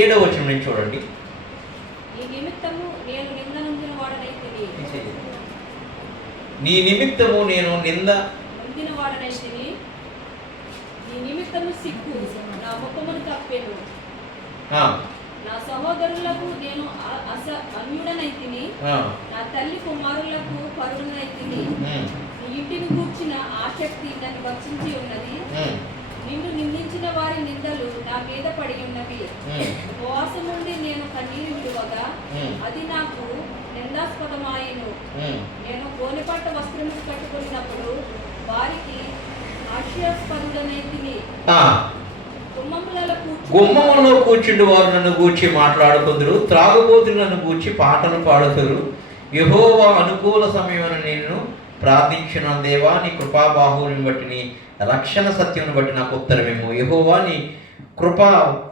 ఏడవ వచనం నుంచి చూడండి. నీ నిమిత్తము నేను నింద నా సహోదరులకు నేను అన్యుడనైతిని నా తల్లి కుమారులకు పరుడనైతిని ఇంటిని కూర్చిన ఆసక్తి నన్ను వచ్చించి ఉన్నది. నిన్ను నిందించిన వారి నిందలు నా మీద పడి ఉన్నవి. ఉమ్, ఉపవాసం నుండి నేను కన్నీరు విడువగా అది నాకు నిందాస్పదమాయను. నేను గోనెపట్ట వస్త్రము కట్టుకున్నప్పుడు వారికి హాస్యాస్పదుడనైతిని కూర్చు గుమ్మములో కూర్చుండి వారు నన్ను గూర్చి మాట్లాడుకుందరు త్రాగుబోతులు నన్ను గూర్చి పాటలు పాడుతురు. యహోవా అనుకూల సమయమున నేను ప్రార్థించిన దేవా నీ కృపాబాహువుని బట్టి నీ రక్షణ సత్యమును బట్టి నాకు ఉత్తరమేమో. యహోవా నీ కృపా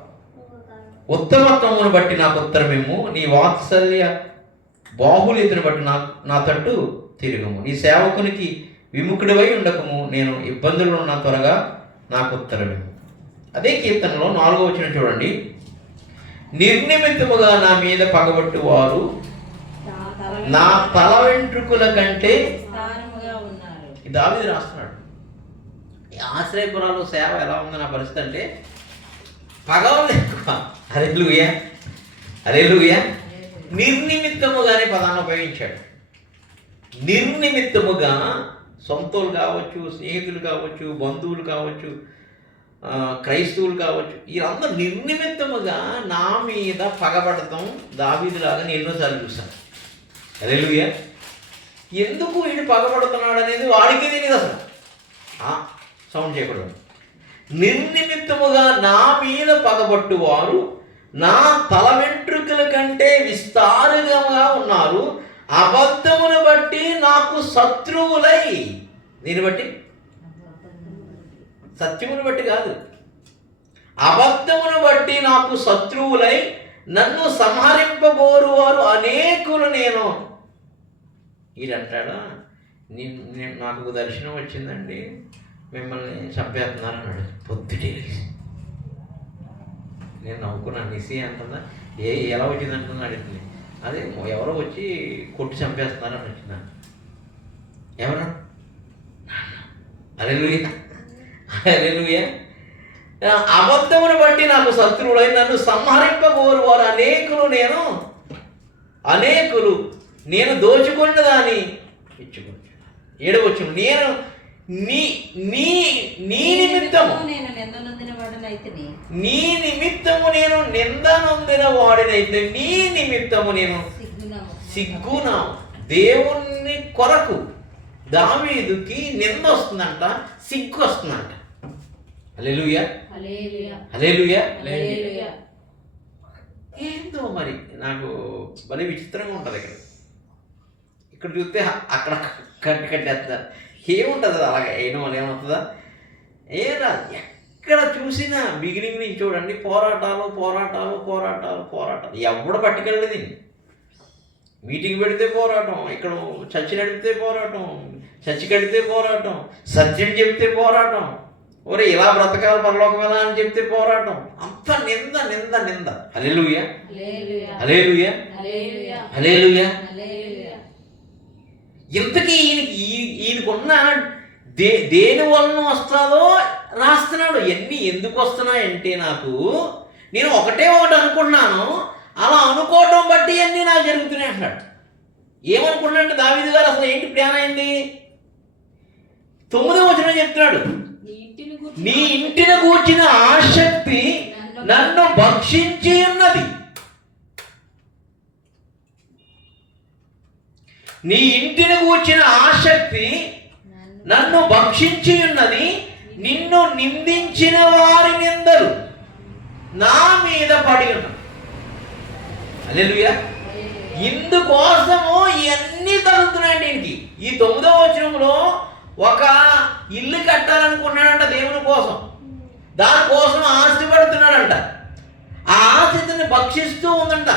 ఉత్తమత్వమును బట్టి నాకు ఉత్తరమేమో. నీ వాత్సల్య బాహుల్యతను బట్టి నా నా తట్టు తిరుగుము. నీ సేవకునికి విముఖుడివై ఉండకము. నేను ఇబ్బందులు ఉన్న త్వరగా నాకు ఉత్తరమేమో. అదే కీర్తనలో నాలుగో వచ్చిన చూడండి. నిర్నిమిత్తముగా నా మీద పగబట్టు వారు నా తల వెంట్రుకల కంటే దావిది రాస్తున్నాడు. ఈ ఆశ్రయపురాలు సేవ ఎలా ఉంది నా పరిస్థితి అంటే పగవలు ఎక్కువ. అరెలుయ అరెలుయ నిర్నిమిత్తముగానే పదాన్ని ఉపయోగించాడు. నిర్నిమిత్తముగా సొంతలు కావచ్చు స్నేహితులు కావచ్చు బంధువులు కావచ్చు క్రైస్తవులు కావచ్చు వీరందరూ నిర్నిమిత్తముగా నా మీద పగబడటం దావీదులాగా నేను ఎన్నోసార్లు చూశాను. అరెలుయ ఎందుకు వీడు పగబడుతున్నాడు అనేది వాడికి తెలియదు అసలు. సౌండ్ చేయకూడదు. నిర్నిమిత్తముగా నా మీద పగబట్టువారు నా తల వెంట్రుకల కంటే విస్తారంగా ఉన్నారు. అబద్ధమును బట్టి నాకు శత్రువులై. దీన్ని బట్టి? సత్యమును బట్టి కాదు. అబద్ధమును బట్టి నాకు శత్రువులై నన్ను సంహరింపబోరు వారు అనేకులు నేను. ఈడంటాడా నేను నేను నాకు దర్శనం వచ్చిందండి మిమ్మల్ని చంపేస్తున్నారు అన్నాడు పొద్దుటే నేను నవ్వుకున్నాను నిసి అంటుందా? ఏ ఎలా వచ్చింది అంటున్నా అడిగింది. అదే ఎవరో వచ్చి కొట్టి చంపేస్తున్నారు అని వచ్చిందా? ఎవరు? అరే అలెలుయ అబద్ధమును బట్టి నాకు శత్రువులై నన్ను సంహరింపబోరు వారు అనేకులు నేను. అనేకులు నేను దోచుకున్నదాని ఇచ్చుకుంటున్నాను ఏడవచ్చు నేను నీ నీ నీ నిమిత్తము. నేను నింద నీ నిమిత్తము నేను నిందనొందిన వాడినైతే నీ నిమిత్తము నేను సిగ్గున దేవుని కొరకు దావీదుకి నింద వస్తుందంట సిగ్గు వస్తుందంట అలెలుయ అలెలుయ ఏందో మరి? నాకు భలే విచిత్రంగా ఉంటుంది ఇక్కడ. ఇక్కడ చూస్తే అక్కడ కట్టి కట్టేస్తారు ఏముంటుంది అది అలాగే ఏమో ఏమవుతుందా? ఏం రాదు ఎక్కడ చూసినా బిగినింగ్ నుంచి చూడండి పోరాటాలు పోరాటాలు పోరాటాలు పోరాటాలు. ఎవడు పట్టుకెళ్ళలేదు దీన్ని? మీటింగ్ పెడితే పోరాటం ఇక్కడ చర్చి నడిపితే పోరాటం చర్చి కడితే పోరాటం సత్యం చెప్తే పోరాటం. ఒరే ఇలా బ్రతకాలి పరలోకం ఎలా అని చెప్తే పోరాటం. అంత నింద నింద నింద. హల్లెలూయా. హల్లెలూయా. హల్లెలూయా. ఇంతకీ ఈయనకి ఈ- ఈయనకున్న దే దేని వలన వస్తుందో రాస్తున్నాడు. ఎన్ని ఎందుకు వస్తున్నాయంటే నాకు నేను ఒకటే ఒకటి అనుకున్నాను అలా అనుకోవటం బట్టి అన్నీ నాకు జరుగుతున్నాయి అంటాడు ఏమనుకున్నాడంటే దావీదు గారు అసలు ఏంటి ప్లాన్ అయింది? తొమ్మిదో వచ్చిన చెప్తున్నాడు. నీ ఇంటిన కూర్చిన ఆసక్తి నన్ను భక్షించి ఉన్నది. నీ ఇంటిని కూర్చిన ఆసక్తి నన్ను భక్షించి ఉన్నది నిన్ను నిందించిన వారి నిందలు నా మీద పడి ఉన్నది ఇందుకోసము ఇవన్నీ తగ్గుతున్నాయి దీనికి. ఈ తొమ్మిదో వచనంలో ఒక ఇల్లు కట్టాలనుకున్నాడంట దేవుని కోసం. దానికోసం ఆస్తి పడుతున్నాడంట ఆ ఆస్తిని భక్షిస్తూ ఉందంట.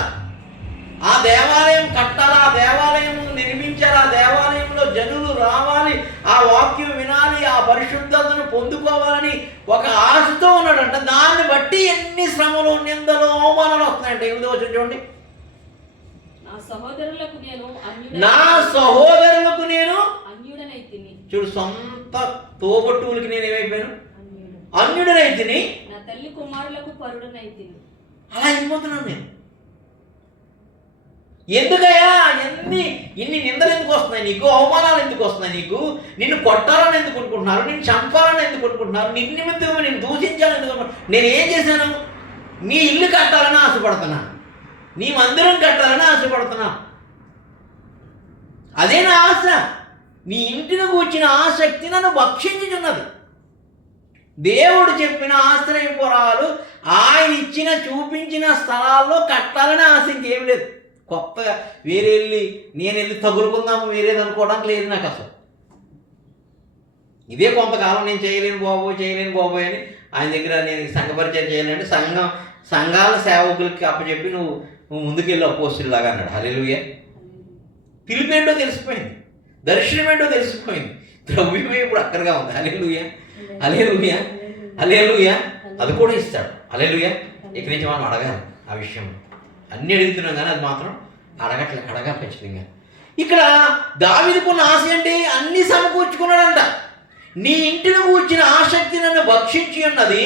ఆ దేవాలయం కట్టాలా? ఆ దేవాలయం నిర్మించాలి? ఆ దేవాలయంలో జనులు రావాలి. ఆ వాక్యం వినాలి. ఆ పరిశుద్ధతను పొందుకోవాలని ఒక ఆశతో ఉన్నాడంట. దాన్ని బట్టి శ్రమలు నిందలు అవమానాలు వస్తున్నాయంటే. ఎనిమిది వచ్చిన చూడండి. నా సహోదరులకు నేను చూడు సొంత తోబట్టువులకి నేను ఏమైపోయాను? అన్యుడు. అన్యుడనైతిని నా తల్లి కుమారులకు పరుడనైతిని అలా అయిపోతున్నాను నేను? ఎందుకయ్యా? ఎన్ని ఇన్ని నిందలు ఎందుకు వస్తున్నాయి నీకు? అవమానాలు ఎందుకు వస్తున్నాయి నీకు? నిన్ను కొట్టాలని ఎందుకు అనుకుంటున్నారు? నిన్ను చంపాలని ఎందుకు అనుకుంటున్నారు? నిన్ను నిమిత్తం నేను దూషించాలని ఎందుకు నేను ఏం చేశాను? నీ ఇల్లు కట్టాలని ఆశపడుతున్నా. నీ మందిరం కట్టాలని ఆశపడుతున్నా. అదే నా ఆశ. నీ ఇంటిని కూర్చిన ఆసక్తి నన్ను భక్షించుచున్నది. దేవుడు చెప్పిన ఆశ్రయపురాలు ఆయన ఇచ్చిన చూపించిన స్థలాల్లో కట్టాలని ఆశ ఇంకేం లేదు. కొత్తగా వేరే వెళ్ళి నేను వెళ్ళి తగులుకుందాము వేరేది అనుకోవడానికి లేదు నాకు అసలు ఇదే కొంతకాలం నేను చేయలేను బాబోయ్ చేయలేను బాబోయ్ అని ఆయన దగ్గర నేను సంఘపరిచయం చేయాలంటే సంఘం సంఘాల సేవకులకి అప్పచెప్పి నువ్వు నువ్వు ముందుకెళ్ళి అపోస్తులాగా అన్నాడు. హల్లెలూయ. పిలిపేంటో తెలిసిపోయింది. దర్శనం ఏంటో తెలిసిపోయింది. ద్రవ్యమే ఇప్పుడు అక్కడగా ఉంది. అలెలుయ అలెలుయ అలెలుయ అది కూడా ఇస్తాడు. అలెలుయ ఇక్కడి నుంచి మనం అడగాలి ఆ విషయం. అన్నీ అడుగుతున్నాం కానీ అది మాత్రం అడగట్లే అడగా ఖచ్చితంగా. ఇక్కడ దావిదుకున్న ఆశ ఏంటి? అన్ని సమకూర్చుకున్నాడంట. నీ ఇంటిని కూర్చిన ఆసక్తి నన్ను భక్షించి ఉన్నది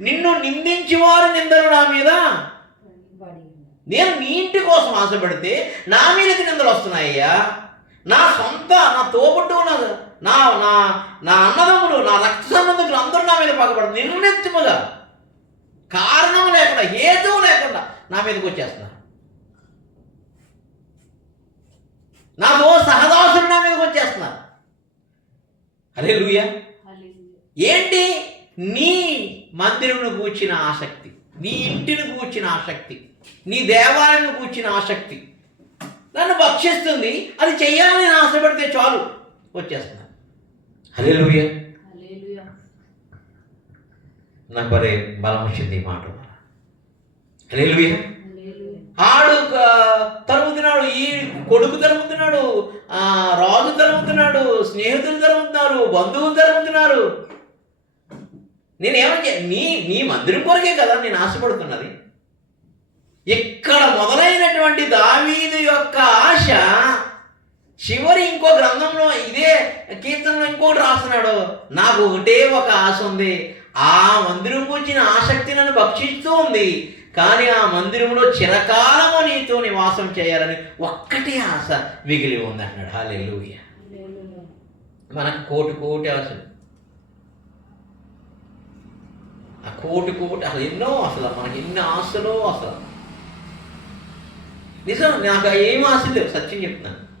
నిన్ను నిందించి వారు నిందలు నా మీద. నేను నీ ఇంటి కోసం ఆశపడితే నా మీదకి నిందలు వస్తున్నాయ్యా? నా సొంత నా తోబుట్టు నా నా నా నా అన్నదమ్ములు నా రక్త సంబంధికులు అందరూ నా మీద పగబడతారు నిర్ణెత్తిముగా కారణం లేకుండా హేతువు లేకుండా నా మీదకి వచ్చేస్తున్నారు నాతో సహదాసులు నా మీదకి వచ్చేస్తున్నారు అరే లూయా. ఏంటి? నీ మందిరమును కూర్చిన ఆసక్తి నీ ఇంటిని కూర్చిన ఆసక్తి నీ దేవాలయం కూర్చిన ఆసక్తి నన్ను భక్షిస్తుంది అది చెయ్యాలని నేను ఆశపడితే చాలు. వచ్చేస్తున్నా. హలే లూయ. నాకు మరే బలం వచ్చింది ఈ మాట. హలే లూయ హల్లెలూయా. ఆడు తరుముతున్నాడు ఈ కొడుకు తరుముతున్నాడు ఆ రాజు తరుముతున్నాడు స్నేహితులు తరుముతున్నారు బంధువులు తరుముతున్నారు. నేనేమని నీ నీ మందిరం కొరకే కదా నేను ఆశపడుతున్నది. ఇక్కడ మొదలైనటువంటి దావీదు యొక్క ఆశ చివరి ఇంకో గ్రంథంలో ఇదే కీర్తనలో ఇంకోటి రాస్తున్నాడు. నాకు ఒకటే ఒక ఆశ ఉంది. ఆ మందిరం గురించిన ఆసక్తి నన్ను భక్షిస్తూ ఉంది. కానీ ఆ మందిరంలో చిరకాలము నీతో నివాసం చేయాలని ఒక్కటే ఆశ మిగిలి ఉంది అన్నాడు. హాలెలూయ. మనకు కోటి కోటి ఆశలు. ఆ కోటి కోటి అసలు ఎన్నో అసలు మనకి ఎన్ని ఆశలు అసలు. నిజం నాకు ఏం ఆశలు లేవు సత్యం చెప్తున్నాను.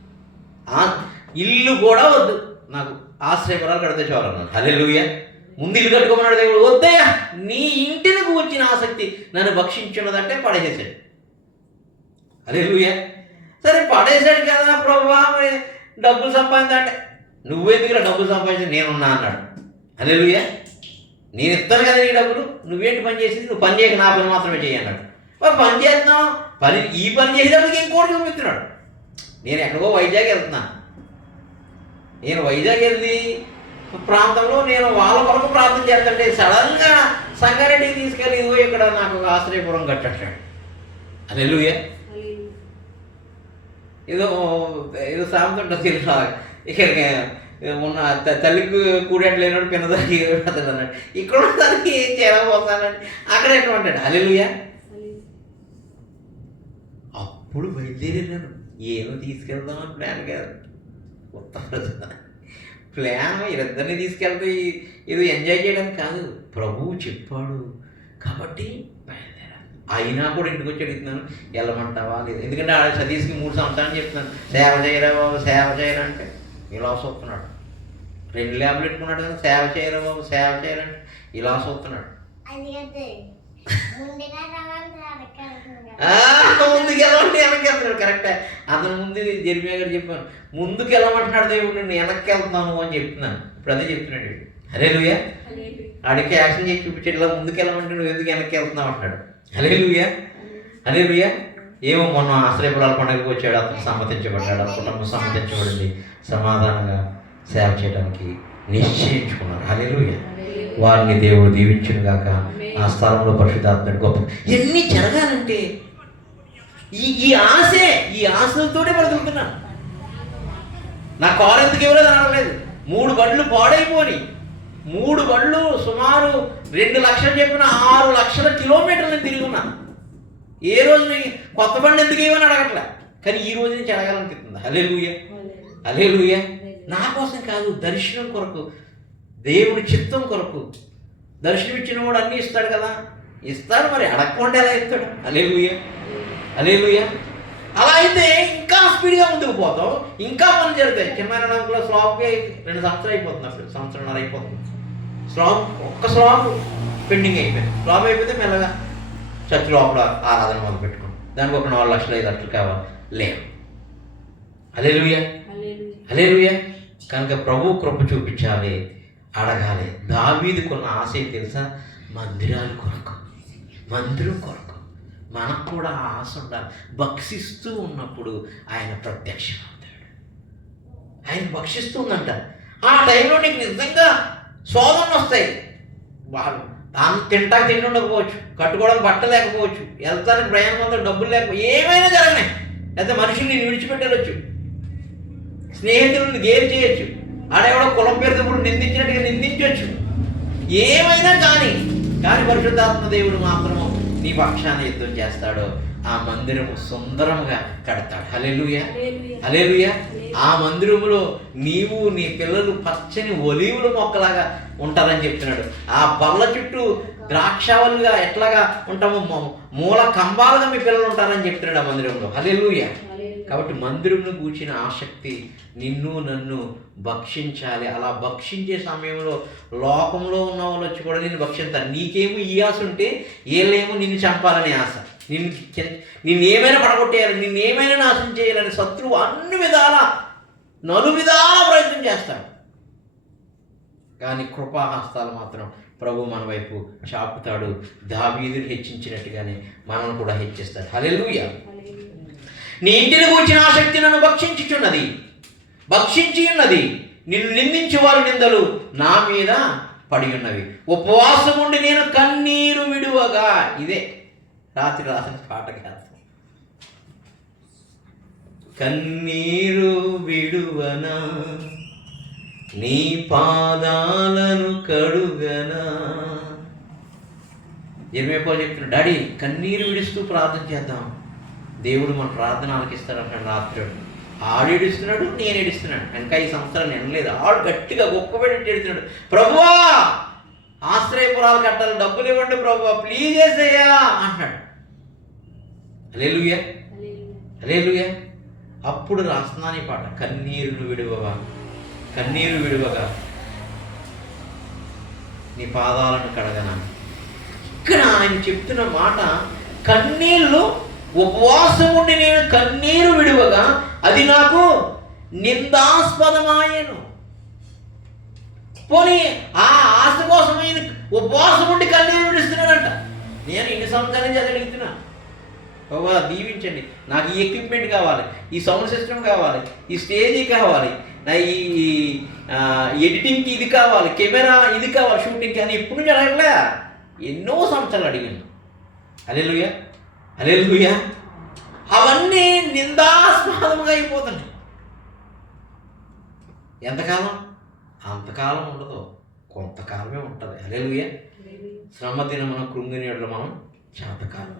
ఆ ఇల్లు కూడా వద్దు. నాకు ఆశ్రయపరాలు కడితే చాలన్నాను హలే ముందు ఇల్లు కట్టుకోమన్నాడు దేవుడు. వద్దయ్యా నీ ఇంటిని కూర్చిన ఆసక్తి నన్ను భక్షించున్నదంటే పడేసేసాడు అదే సరే పడేసాడు కదా ప్రభా మరి డబ్బులు సంపాదించా అంటే? దగ్గర డబ్బులు సంపాదించి? నేనున్నా అన్నాడు. అదే నేను ఇస్తాను కదా నీ డబ్బులు. నువ్వేంటి పని చేసింది? నువ్వు పని చేయక నా పని మాత్రమే చేయి అన్నాడు. మరి పని చేస్తున్నావు? పని ఈ పని చేసేటప్పటికి ఇంకోటి చూపిస్తున్నాడు. నేను ఎక్కడికో వైజాగ్ వెళ్తున్నాను నేను వైజాగ్ వెళ్ళి ప్రాంతంలో నేను వాళ్ళ కొరకు ప్రార్థన చేస్తుంటే సడన్గా సంగారెడ్డికి తీసుకెళ్ళి ఇదిగో ఇక్కడ నాకు ఒక ఆశ్రయపురం కట్టేస్తాడు అదే హల్లెలూయా. ఏదో ఏదో సామెత ఉంటుంది ఉన్న తల్లికి కూడేట్లేనాడు పిన్నదానికి అతడు అన్నాడు. ఇక్కడ ఉన్నదానికి ఏం చేయలేకపోతానండి అక్కడ ఎట్లా ఉంటాడు? అలెలుయా అప్పుడు బయలుదేరాను ఏమో తీసుకెళ్దామని ప్లాన్ కాదు ఉత్తర ప్లాన్ వీరిద్దరిని తీసుకెళ్తే ఇది ఎంజాయ్ చేయడానికి కాదు. ప్రభువు చెప్పాడు. కాబట్టి అయినా కూడా ఇంటికి వచ్చి అడుగుతున్నాను వెళ్ళమంటావా లేదు? ఎందుకంటే ఆ సతీష్కి మూడు సంవత్సరాలు చెప్తున్నాను. సేవ చేయరా బాబు సేవ చేయరా అంటే ఇలా చూస్తున్నాడు రెండు ల్యాబ్లు పెట్టుకున్నాడు కదా సేవ చేయరా బాబు సేవ చేయరంటే ఇలా చూస్తున్నాడు అది అదే ముందుగా రవాణా అడగాలి ఆ, ముందుకు వెళ్ళమంటే వెనక్కి వెళ్తున్నాడు. కరెక్టే. అతను ముందు జరిమియా గారు చెప్పాను ముందుకు వెళ్ళమంటున్నాడు దేవుడు నేను వెనక్కి వెళ్తున్నాను అని చెప్తున్నాను. ఇప్పుడు అదే చెప్తున్నాడు. అరే లూయా. ఆడికి యాక్షన్ చేసి చూపించాడు ఇలా ముందుకు వెళ్ళమంటే నువ్వు ఎందుకు వెనక్కి వెళ్తున్నావు అంటున్నాడు. అరే లూయా అరే లూయా ఏమో మొన్న ఆశ్రయపురాల పండుగకు వచ్చాడు అతను సమ్మతించబడ్డాడు కుటుంబం సమ్మతించబడింది. సమాధానంగా సేవ చేయడానికి నిశ్చయించుకున్నారు. అరే లూయా. వారిని దేవుడు దీవించును గాక ఆ స్థలంలో పరిశుద్ధాత్మ గొప్ప ఎన్ని జరగాలంటే ఈ ఈ ఆశే ఈ ఆశలతోనే బ్రతుకుతున్నాను నా కారు ఎందుకు ఇవ్వలేదు అనలేదు మూడు బండ్లు పాడైపోని. మూడు బండ్లు సుమారు రెండు లక్షలు చెప్పిన ఆరు లక్షల కిలోమీటర్లు నేను తిరిగి ఉన్నాను. ఏ రోజు నీ కొత్త బండి ఎందుకు ఇవ్వని అడగట్లే. కానీ ఈ రోజు నుంచి అడగాలనిపిస్తుంది. హలే అలేలుయ నా కోసం కాదు దర్శనం కొరకు దేవుడి చిత్తం కొరకు. దర్శనం ఇచ్చిన వాడు అన్నీ ఇస్తాడు కదా. ఇస్తాడు మరి అడగకుండా ఎలా ఇస్తాడు అలేలుయ అలేలుయ అలా అయితే ఇంకా స్పీడ్గా ముందుకు పోతాం. ఇంకా పని జరుగుతాయి. చిన్న స్లాబ్కి రెండు సంవత్సరాలు అయిపోతుంది అప్పుడు. సంవత్సరంన్నర అయిపోతుంది. స్లాబ్ ఒక్క స్లాబ్ పెండింగ్ అయిపోయింది. స్లాబ్ అయిపోతే మెల్లగా చర్చ్ లోపల ఆరాధన మొదలు పెట్టుకున్నాం. దానికి ఒక నాలుగు లక్షలు ఐదు లక్షలు కావాలి. లేవు అలేలుయ అలేలుయ కనుక ప్రభు కృప చూపించాలి అడగాలి. దావీదుకున్న ఆశ ఏంటి తెలుసా? మందిరాలు కొరకు. మందిరం కొరకు. మనకు కూడా ఆ ఆశ ఉండాలి. భక్షిస్తూ ఉన్నప్పుడు ఆయన ప్రత్యక్షం అవుతాడు ఆయన భక్షిస్తుందంట. ఆ టైంలో నీకు నిజంగా శోధనలు వస్తాయి. వాళ్ళు తాను తింటా తిండి ఉండకపోవచ్చు కట్టుకోవడం పట్టలేకపోవచ్చు వెళ్తానికి ప్రయాణం అంతా డబ్బులు లేకపో ఏమైనా జరగనే. లేదా మనుషులు నేను విడిచిపెట్టవచ్చు స్నేహితులను గేరు చేయొచ్చు. ఆడేవాడో కులం పేరుతో నిందించినట్టుగా నిందించవచ్చు ఏమైనా కానీ కానీ పరిశుద్ధాత్మ దేవుడు మాత్రం నీ పక్షాన యుద్ధం చేస్తాడో ఆ మందిరము సుందరముగా కడతాడు. హలెలుయ హలేలుయ ఆ మందిరములో నీవు నీ పిల్లలు పచ్చని ఒలీవుల మొక్కలాగా ఉంటారని చెప్తున్నాడు. ఆ బల్ల చుట్టూ ద్రాక్షావలుగా ఎట్లాగా ఉంటామో మూల కంబాలుగా మీ పిల్లలు ఉంటారని చెప్తున్నాడు ఆ మందిరంలో హలేలుయ కాబట్టి మందిరంను కూర్చిన ఆసక్తి నిన్ను నన్ను భక్షించాలి. అలా భక్షించే సమయంలో లోకంలో ఉన్న వాళ్ళు వచ్చి కూడా నేను భక్షిస్తాను నీకేమో ఈ ఆశ ఉంటే ఏలేమో నిన్ను చంపాలనే ఆశ. నిన్ను కి- నిన్ను ఏమైనా పడగొట్టేయాలి నిన్ను ఏమైనా నాశనం చేయాలని శత్రువు అన్ని విధాల నలు విధాల ప్రయత్నం చేస్తాడు. కానీ కృపాహస్తాలు మాత్రం ప్రభు మన వైపు చాపుతాడు. దావీదుని హెచ్చించినట్టుగానే మనల్ని కూడా హెచ్చిస్తాడు. హల్లెలూయా. నీ ఇంటిని కూర్చిన ఆసక్తి నన్ను భక్షించుచున్నది. భక్షించి ఉన్నది నిన్ను నిందించే వారి నిందలు నా మీద పడి ఉన్నవి ఉపవాసం ఉండి నేను కన్నీరు విడువగా. ఇదే రాత్రి రాసిన పాట కన్నీరు విడువనా నీ పాదాలను కడుగనా. ఎనిమిదో చెప్తున్నాడు డాడీ కన్నీరు విడుస్తూ ప్రార్థన చేద్దాం. దేవుడు మన ప్రార్థన ఆలకిస్తాడు రాత్రి ఆడు ఏడుస్తున్నాడు నేను ఏడుస్తున్నాడు ఇంకా ఈ సంవత్సరాన్ని వినలేదు. ఆడు గట్టిగా గొప్ప ఏడుతున్నాడు ఏడుస్తున్నాడు. ప్రభువా ఆశ్రయపురాలు కట్టాలి డబ్బులు ఇవ్వండి ప్రభు ప్లీజ్ చేసేయా అంటాడు అలేలుయ్యా అప్పుడు రాస్తున్నాను ఈ పాట కన్నీరును విడువగా కన్నీరు విడువగా. నీ పాదాలను కడగనా. ఇక్కడ ఆయన చెప్తున్న మాట కన్నీళ్ళు ఉపవాసం ఉండి నేను కన్నీరు విడువగా అది నాకు నిందాస్పదమాయను. పోనీ ఆ ఆశ కోసం ఆయన ఉపవాసం ఉండి కన్నీరు విడుస్తున్నాడంట నేను ఇన్ని సంవత్సరాల నుంచి అడుగుతున్నా. బాబా దీవించండి. నాకు ఈ ఎక్విప్మెంట్ కావాలి ఈ సౌండ్ సిస్టమ్ కావాలి ఈ స్టేజీ కావాలి నా ఈ ఎడిటింగ్కి ఇది కావాలి కెమెరా ఇది కావాలి షూటింగ్కి అని ఇప్పుడు నుంచి అడగలే ఎన్నో సంవత్సరాలు అడిగాను. అలెలుయ అలెలుయ అవన్నీ నిందాస్పదముగా అయిపోతున్నాయి. ఎంతకాలం? అంతకాలం ఉండదు. కొంతకాలమే ఉంటుంది. అలెలుయ శ్రమ దినమున కృంగినీళ్ళు మనం శాతకాలం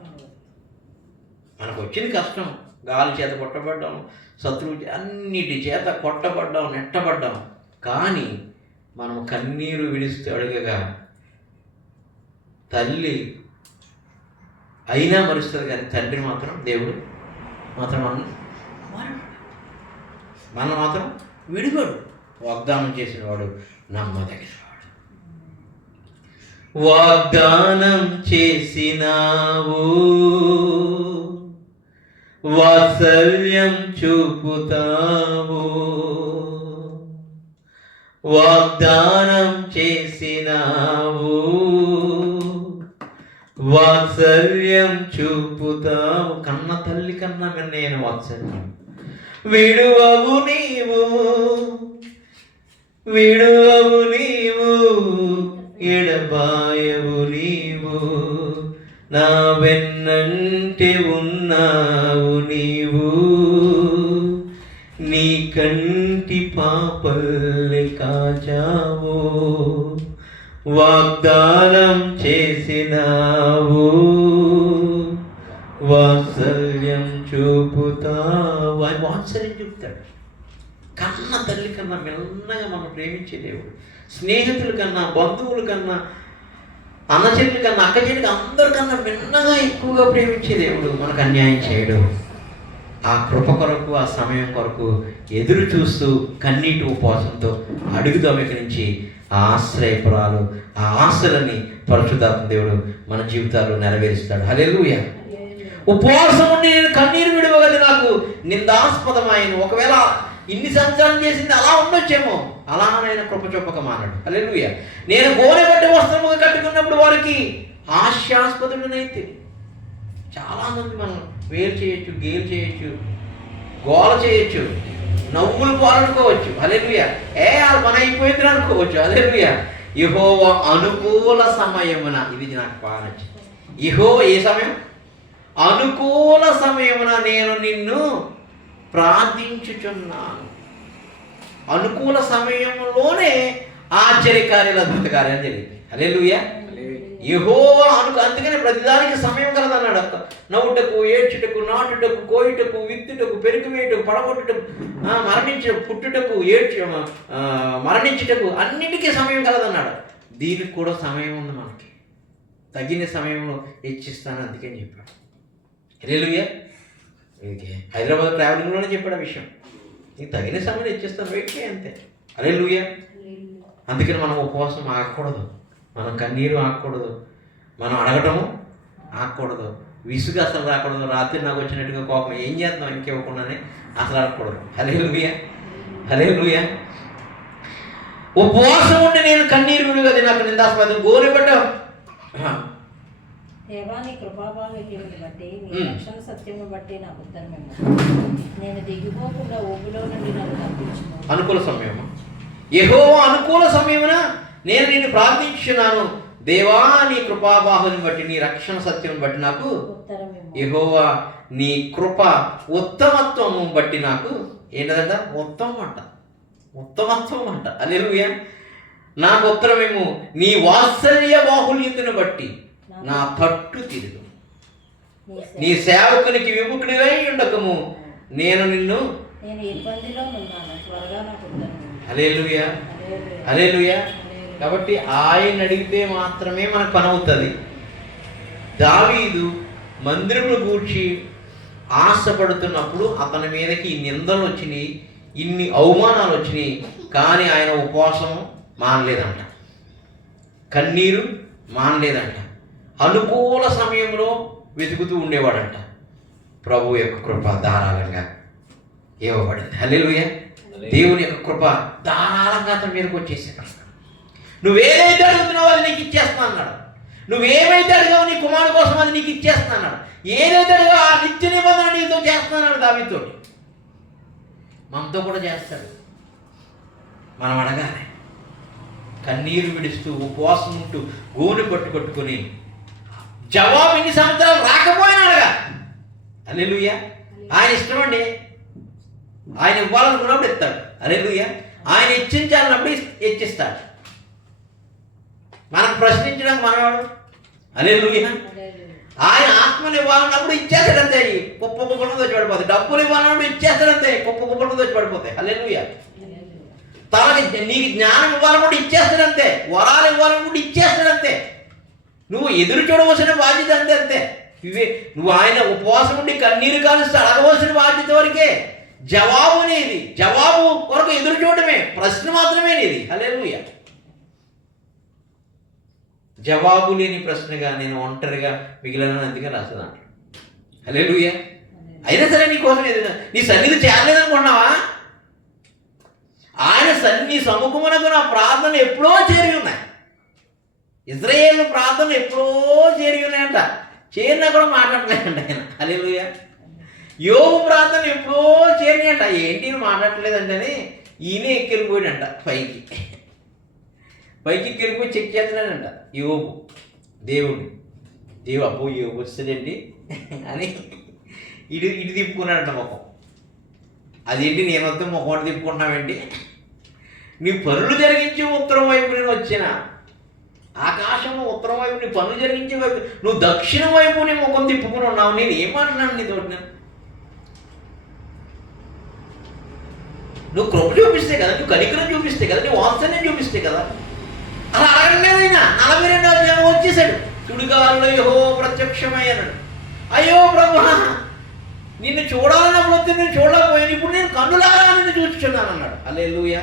మనకు వచ్చింది కష్టం. గాలి చేత కొట్టబడ్డాం శత్రువు అన్నిటి చేత కొట్టబడ్డాం నెట్టబడ్డాం కానీ మనం కన్నీరు విడిస్తే అడుగగా తల్లి అయినా మరుస్తుంది కానీ తండ్రి మాత్రం దేవుడు మాత్రం మన మన మాత్రం విడిగడు వాగ్దానం చేసిన వాడు నమ్మదగినవాడు. వాగ్దానం చేసినావు వాత్సల్యం చూపుతావు. వాగ్దానం చేసినావు వాత్సల్యం చూపుతావు. కన్న తల్లి కన్నా నేను వాత్సల్యం. విడువవు నీవు విడువవు నీవు ఎడబాయవు నీవు. నా వెన్నంటే ఉన్నావు నీవు. నీ కంటి పాపల్ని కాచావు. వాగ్దానం చే నావు వాత్సల్యం చూపుతావు? ఆయన వాత్సల్యం చూపుతాడు. కన్న తల్లి కన్నా మెల్లగా మనం ప్రేమించే దేవుడు. స్నేహితుల కన్నా బంధువుల కన్నా అన్నచెల్లి కన్నా అక్క చెల్లికి అందరికన్నా మిన్నగా ఎక్కువగా ప్రేమించే దేవుడు మనకు అన్యాయం చేయడు. ఆ కృప కొరకు ఆ సమయం కొరకు ఎదురు చూస్తూ కన్నీటి ఉపవాసంతో అడుగుదాం ఇక్కడి నుంచి. ఆ ఆశ్రయపురాలు ఆ ఆశలని పరిశుద్ధాత్మ దేవుడు మన జీవితాల్లో నెరవేరుస్తాడు. హల్లెలూయా. ఉపవాసం ఉండి నేను కన్నీరు విడవగలి నాకు. నిందాస్పదమైన ఒకవేళ ఇన్ని సంవత్సరాలు చేసింది అలా ఉండొచ్చేమో. అలానైనా కృప చొప్పక మానడు. అలెలుయ నేను గోనె బట్టి వస్త్రముగా కట్టుకున్నప్పుడు వారికి హాస్యాస్పదుడినైతే చాలామంది మనం వేరు చేయొచ్చు గేలు చేయొచ్చు గోల చేయొచ్చు. నవ్వులు పాలనుకోవచ్చు. అలెలుయ ఏ వాళ్ళు మన అయిపోయింది అనుకోవచ్చు. అలెలుయ ఇహోవ అనుకూల సమయమున ఇది నాకు బాగా నచ్చింది. ఇహో ఏ సమయం? అనుకూల సమయమున నేను నిన్ను ప్రార్థించుచున్నాను. అనుకూల సమయంలోనే ఆశ్చర్యకార్యాలు అద్భుత కార్యాలు జరిగింది అలెలుయా యహో అను అందుకని ప్రతిదానికి సమయం కలదన్నాడు నవ్వుటకు ఏడ్చుటకు నాటుటకు కోయుటకు విత్తుటకు పెరుగు వేయుటకు పడగొట్టుటకు మరణించ పుట్టుటకు ఏడ్చు మరణించుటకు అన్నిటికీ సమయం కలదన్నాడు. దీనికి కూడా సమయం ఉంది మనకి. తగిన సమయంలో హెచ్చిస్తాను అందుకని చెప్పాడు. ఇది హైదరాబాద్ ట్రావెలింగ్లోనే చెప్పాడు ఆ విషయం. నీకు తగిన సమయం ఇచ్చేస్తాను వెయిట్ చేయి అంతే. అరే లూయా అందుకని మనం ఉపవాసం ఆగకూడదు. మనం కన్నీరు ఆగకూడదు. మనం అడగటము ఆగకూడదు. విసుగు అసలు రాకూడదు. రాత్రి నాకు వచ్చినట్టుగా కోపం. ఏం చేద్దాం? ఇంకివ్వకుండానే అసలు అడగకూడదు హలే లూయా హలే లూయా ఉపవాసం ఉండి నేను కన్నీరు విడుగది నాకు నిందాస్పదం. గోరెబట్ట దేవా నీ కృపాభావిని బట్టి నీ. రక్షణ సత్యము బట్టి నాకు ఉత్తరమేమో నేను దిగిపోకుండా ఊబిలో నుండి నన్ను తప్పించుకో అనుకూల సమయం యహో అనుకూల సమయమున? నేను నిన్ను ప్రార్థించున్నాను దేవా నీ కృపాబాహుని బట్టి నీ రక్షణ సత్యం బట్టి నాకు యహోవా నీ కృప ఉత్తమత్వము బట్టి నాకు ఏంటదంట? ఉత్తమం అంట ఉత్తమత్వం అంట అలెలుయ నాకు ఉత్తరమేమో నీ వాత్సల్య బాహుల్యతను బట్టి నా పట్టు తిరుగు నీ సేవకునికి విముఖుడివై ఉండకము. నేను నిన్ను అలేలుయా అలేలుయా కాబట్టి ఆయన అడిగితే మాత్రమే మనకు పని అవుతుంది దావీదు మందిరములు గూర్చి ఆశపడుతున్నప్పుడు అతని మీదకి ఈ నిందలు వచ్చినాయి ఇన్ని అవమానాలు వచ్చినాయి కానీ ఆయన ఉపవాసం మానలేదంట. కన్నీరు మానలేదంట. అనుకూల సమయంలో వెతుకుతూ ఉండేవాడంట. ప్రభు యొక్క కృప ధారాళంగా ఇవ్వబడింది. హల్లెలూయా. దేవుని యొక్క కృప ధారాళంగా అతని మీదకి వచ్చేసాడు నువ్వేదైతే అడుగుతున్నావో అది నీకు ఇచ్చేస్తా అన్నాడు. నువ్వేమైతే అడిగావో నీ కుమారుడు కోసం అది నీకు ఇచ్చేస్తా అన్నాడు. ఏదైతే అడిగావో ఆ నిత్య నిబంధన నీతో చేస్తున్నాడు దావితో మనతో కూడా చేస్తాడు. మనం అడగాలి. కన్నీరు విడుస్తూ ఉపవాసం ఉంటూ గోను పట్టు కొట్టుకొని జవాబు ఇన్ని సంవత్సరాలు రాకపోయినా అడగా అల్లెలుయ్యా ఆయన ఇష్టమండి ఆయన ఇవ్వాలనుకున్నప్పుడు ఇస్తాడు. అల్లెలుయ్యా ఆయన ఇచ్చించాలన్నప్పుడు ఇచ్చిస్తాడు. మనకు ప్రశ్నించడానికి మనవాడు? అల్లెలుయ్యా ఆయన ఆత్మలు ఇవ్వాలన్నప్పుడు ఇచ్చేస్తాడంతే. కుప్ప కుప్పలు వచ్చి పడిపోతాయి డబ్బులు ఇవ్వాలన్నప్పుడు ఇచ్చేస్తాడంతే. కుప్ప కుప్పలు వచ్చి పడిపోతాయి అల్లెలుయ్యా తనకి నీకు జ్ఞానం ఇవ్వాలన్నప్పుడు ఇచ్చేస్తాడంతే. వరాలు ఇవ్వాలన్నప్పుడు ఇచ్చేస్తాడంతే. నువ్వు ఎదురు చూడవలసిన బాధ్యత అంతే అంతే. ఇవి నువ్వు ఆయన ఉపవాసం ఉండి కన్నీరు కాలుస్తూ అడగవలసిన బాధ్యత వరకే జవాబు అనేది జవాబు కొరకు ఎదురు చూడటమే. ప్రశ్న మాత్రమే నీది. హల్లెలూయా. జవాబు లేని ప్రశ్నగా నేను ఒంటరిగా మిగిలిన అందుకే రాసేదాంట్లో హల్లెలూయా. అయినా సరే నీ కోసం ఎదురు నీ సన్నిధి చేరలేదనుకున్నావా ఆయన సన్ని సముఖమునకు నా ప్రార్థనలు ఎప్పుడో చేరి ఉన్నాయి. ఇజ్రాయేల్ ప్రార్థనలు ఎప్పుడో చేరి ఉన్నాయంట. చేరినా కూడా మాట్లాడలేదంట ఆయన. అలెలుయ యోగు ప్రార్థనలు ఎప్పుడో చేరినాయంట. ఏంటి ఈయన మాట్లాడలేదంటని ఈయనే ఎక్కెళ్ళిపోయాడంట పైకి. పైకి వెళ్ళిపోయి చెక్ చేస్తున్నాడంట. యోబు దేవుడు దేవుడు అబ్బో యోబు వస్తుందండి అని ఇటు ఇటు తిప్పుకున్నాడంట ముఖం. అదేంటి నేను వస్తే ముఖం తిప్పుకుంటున్నావేంటి? నీ పనులు జరిగించే ఉత్తరం వైపు నేను వచ్చిన. ఆకాశంలో ఉత్తరం వైపు నీ పనులు జరిగించే వైపు నువ్వు దక్షిణ వైపు నీ ముఖం తిప్పుకుని ఉన్నావు. నేను ఏమంటున్నాను నీతో నేను? నువ్వు కృప చూపిస్తే కదా నువ్వు కనికరం చూపిస్తే కదా నువ్వు వాత్సల్యం చూపిస్తే కదా. అలా అడగలేదైనా నలభై రెండో అధ్యాయం వచ్చేసాడు. చుడుగాల్లో యహో ప్రత్యక్షమయ్యాడు అయ్యో ప్రభు నిన్ను చూడాలన్నప్పుడు వస్తే నేను చూడలేకపోయాను. ఇప్పుడు నేను కన్నులారా నిన్ను చూస్తున్నాను అన్నాడు. అల్లే లూయ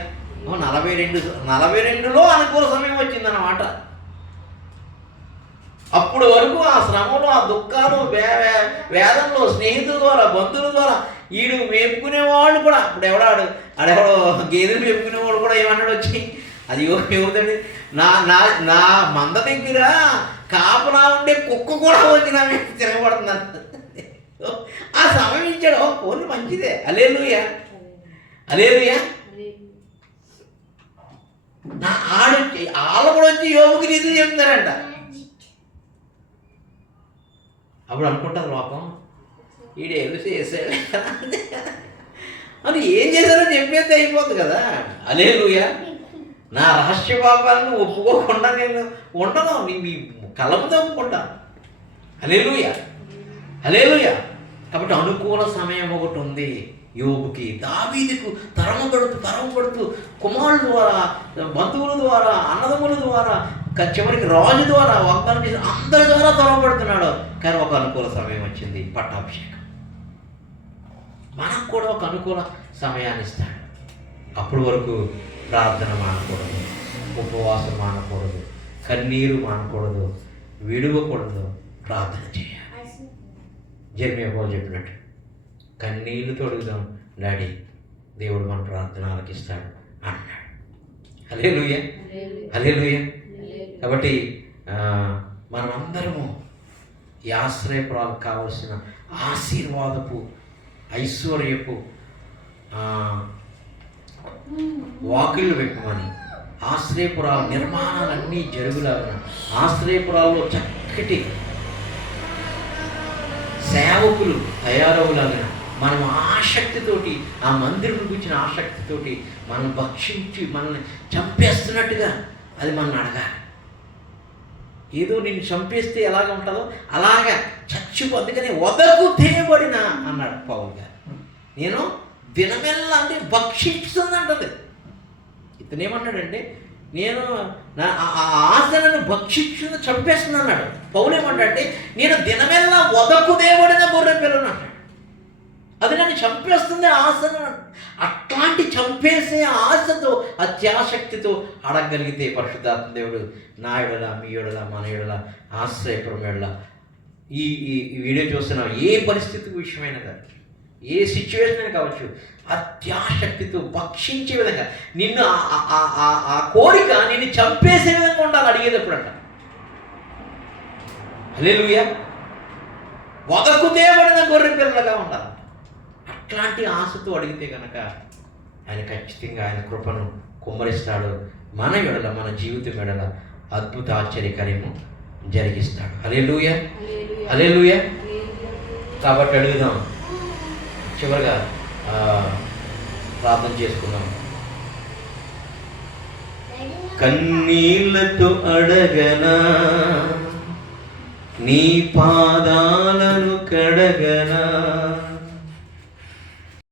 నలభై రెండు నలభై రెండులో అనుకూల సమయం వచ్చిందన్నమాట. అప్పుడు వరకు ఆ శ్రమలు ఆ దుఃఖాలు వేదంలో స్నేహితుల ద్వారా బంధువుల ద్వారా ఈడు మేపుకునేవాళ్ళు కూడా. ఇప్పుడు ఎవడాడు ఆడెవడో గేదెలు మేపుకునేవాడు కూడా ఏమన్నాడు వచ్చి? అది ఏమవుతాడు నా నా నా మంద దగ్గర కాపలా ఉండే కుక్క కూడా వచ్చి నా మీద తిరగబడుతున్నాను ఆ సమయం ఇచ్చాడు. ఓ మంచిదే. అలేలుయా అలేలుయా నా ఆడు వాళ్ళు కూడా వచ్చి యోగుకి రీతి చెప్తారంట అప్పుడు అనుకుంటారు లోపం. ఈడేదో చేశాడు. అని ఏం చేశారో చెప్పేది అయిపోతుంది కదా. అలే నా రహస్య భావాలను ఒప్పుకోకుండా నేను ఉండను. మీ కలము తప్పుకుంటా అలేలుయ అలేలుయ కాబట్టి అనుకూల సమయం ఒకటి ఉంది. యోగుకి దావీదుకు తరము పడుతూ తరము పడుతూ కుమారుల ద్వారా బంధువుల ద్వారా అన్నదమ్ముల ద్వారా చివరికి రాజు ద్వారా వాగ్దానం చేసిన అందరి ద్వారా తరమపడుతున్నాడు కానీ ఒక అనుకూల సమయం వచ్చింది. పట్టాభిషేకం. మనకు కూడా ఒక అనుకూల సమయాన్ని ఇస్తాడు. అప్పటి వరకు ప్రార్థన మానకూడదు ఉపవాసం మానకూడదు కన్నీరు మానకూడదు విడవకూడదు ప్రార్థన చేయాలి. జర్మియా పోలు చెప్పినట్టు కన్నీళ్ళు తొడుగుదాం డాడీ దేవుడు మన ప్రార్థన ఆలకిస్తాడు అన్నాడు. అలే లూయ అలే లూయ కాబట్టి మనమందరము ఈ ఆశ్రయపురాలకు కావలసిన ఆశీర్వాదపు ఐశ్వర్యపు వాకిళ్ళు పెట్టుకొని ఆశ్రయపురాల నిర్మాణాలన్నీ జరుగులాగా. ఆశ్రయపురాల్లో చక్కటి సేవకులు తయారవులాగిన మనం ఆసక్తితోటి ఆ మందిరం గురించిన ఆసక్తితోటి మనం భక్షించి మనల్ని చంపేస్తున్నట్టుగా అది మనం అడగాలి. ఏదో నేను చంపేస్తే ఎలాగ ఉంటుందో అలాగా చచ్చిపో అందుకని వదకు తేయబడిన అన్నాడు పౌల్ గారు. నేను దినమెల్లా అంటే భక్షిస్తుందంటది. ఇతను ఏమన్నాడంటే నేను నా ఆ- ఆ ఆశలను భక్షించుని చంపేస్తుంది అన్నాడు పౌలు ఏమంటాడంటే నేను దినమెల్లా వదకు దేవుడిన గొర్రె పిల్లను అన్నాడు అది నన్ను చంపేస్తుంది ఆశను. అట్లాంటి చంపేసే ఆశతో అత్యాసక్తితో అడగగలిగితే పరిశుద్ధాత్మ దేవుడు నాయుడలా మీయుడలా మీ ఎడల మన ఆశ్రయపురం ఈ ఈ వీడియో చూస్తున్న ఏ పరిస్థితి విషయమైనా కానీ ఏ సిచ్యువేషన్ కావచ్చు అత్యాసక్తితో భక్షించే విధంగా నిన్ను ఆ- కోరిక నిన్ను చంపేసే విధంగా ఉండాలి అడిగేటప్పుడు అంట. అలే వదకు దేవడిన గొర్రె పిల్లగా ఉండాలి. అట్లాంటి ఆశతో అడిగితే కనుక ఆయన ఖచ్చితంగా ఆయన కృపను కుమ్మరిస్తాడు. మన ఎడల మన జీవితం ఎడల అద్భుత ఆశ్చర్యకార్యము జరిగిస్తాడు. అలే లూయ అలే లూయ కాబట్టి అడుగుదాం. చివరిగా ఆ, ప్రార్థన చేసుకుందాం. కన్నీళ్ళతో అడగనా? నీ పాదాలను కడగనా?